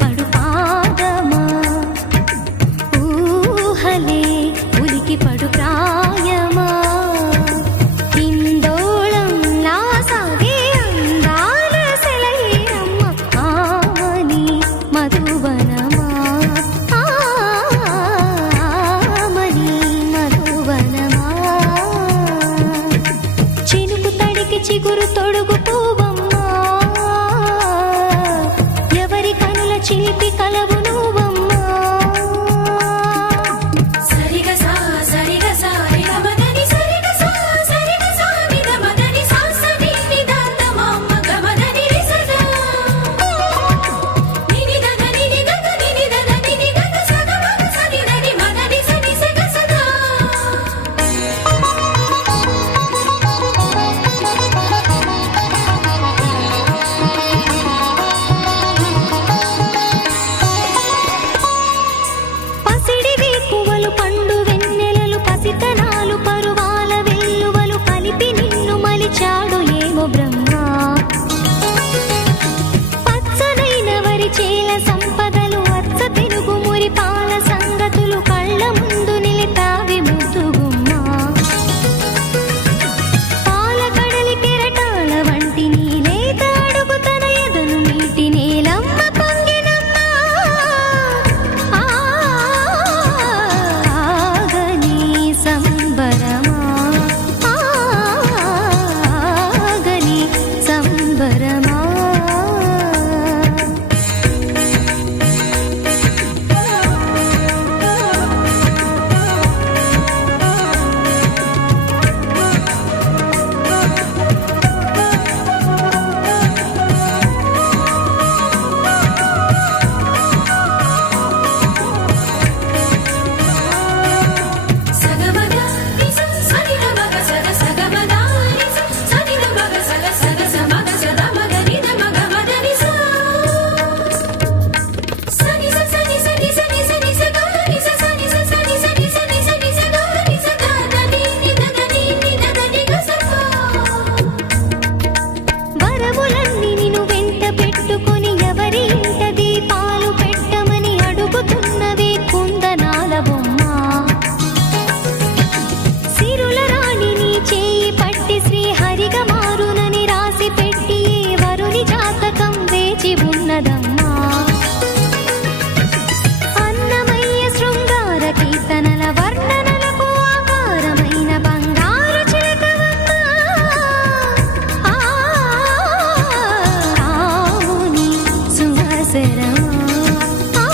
పడు పాదమా ఊహలే ఉలికి పడు ప్రాయమా ఇందోళం నా సాగే అందాల సెలయేరమ్మ ఆమని మధువనమా ఆమని మధువనమా చినుకు తడికి చిగురు తొడుగు పూవమ్మా ఎవరి కనుల చిలిపి కలవు నువ్వమ్మా సరిగా సా సరిగా సా నిగమదని సరిగా సా సరిగా సా నిగమదని సా సని నిదాత మామ గమదని రిసదా నినిదద నినిగద నినిదద నినిగద సద మగ సనిదని మదని సని సగ సదా పసిడి వేకువలు పండు వెన్నెలలు పసితనాలు పరువాల వెల్లువలు కలిపి నిన్ను మలిచాడు ఏమో బ్రహ్మ పచ్చనైన వరి చేల సంపదలు అచ్చ తెలుగు మురి పాల సంగతులు కళ్ళ ముందు నిలితావి ముద్దుగుమ్మా పాల కడలి కెరటాల వంటి నీలేత అడుగు తన ఎదను మీటి నేలమ్మ పొంగినమ్మా ఆగని సంబరమా ఆగని సంబరమా సగమగ నిస సనిద మగ సగ సగమగ నిస సనిద మగ సగ సగ సమగ సద మగ నిద మగ మద నిస సని స సని సని సని సని స గ నిస సని స సని సని సని సని స గ నిస ద ద ని ని ద ద ని ని ద ద ని గ స వరములన్నీ నిన్ను వెంట పెట్టుకొని ఎవరి ఇంట దీపాలు పెట్టమని అడుగుతున్నవే కుందనాల బొమ్మ సిరుల రాణి నీ చేయి పట్టి శ్రీహరిగా మారునని రాసి పెట్టి ఏ వరుని జాతకం వేచి ఉన్నదమ్మా అన్నమయ్య శృంగార కీర్తనల వర్ణనలకు ఆకారమైన బంగారు చిలకవమ్మా రాముని సుమసరమా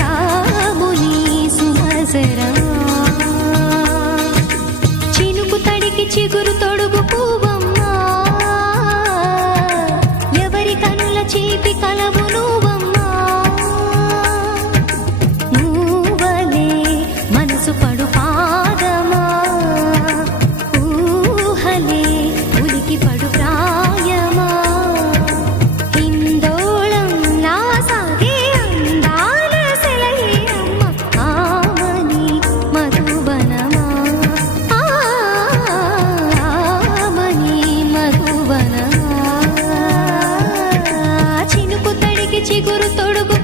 రాముని సుమసరమా చినుకు తడికి చిగురు తొడుగు పూవమ్మా ఎవరి కనుల చీపి కలవు నువ్వమ్మా నువ్వలే మనసు పడు పాదమా ఊహలే ఉలికి పడు ప్రాయమా ఇందోళం నా సాగే అందాల సెలయేరమ్మ ఆమని మధువనమా ఆమని మధువనమా చినుకు తడికి చిగురు తొడుగు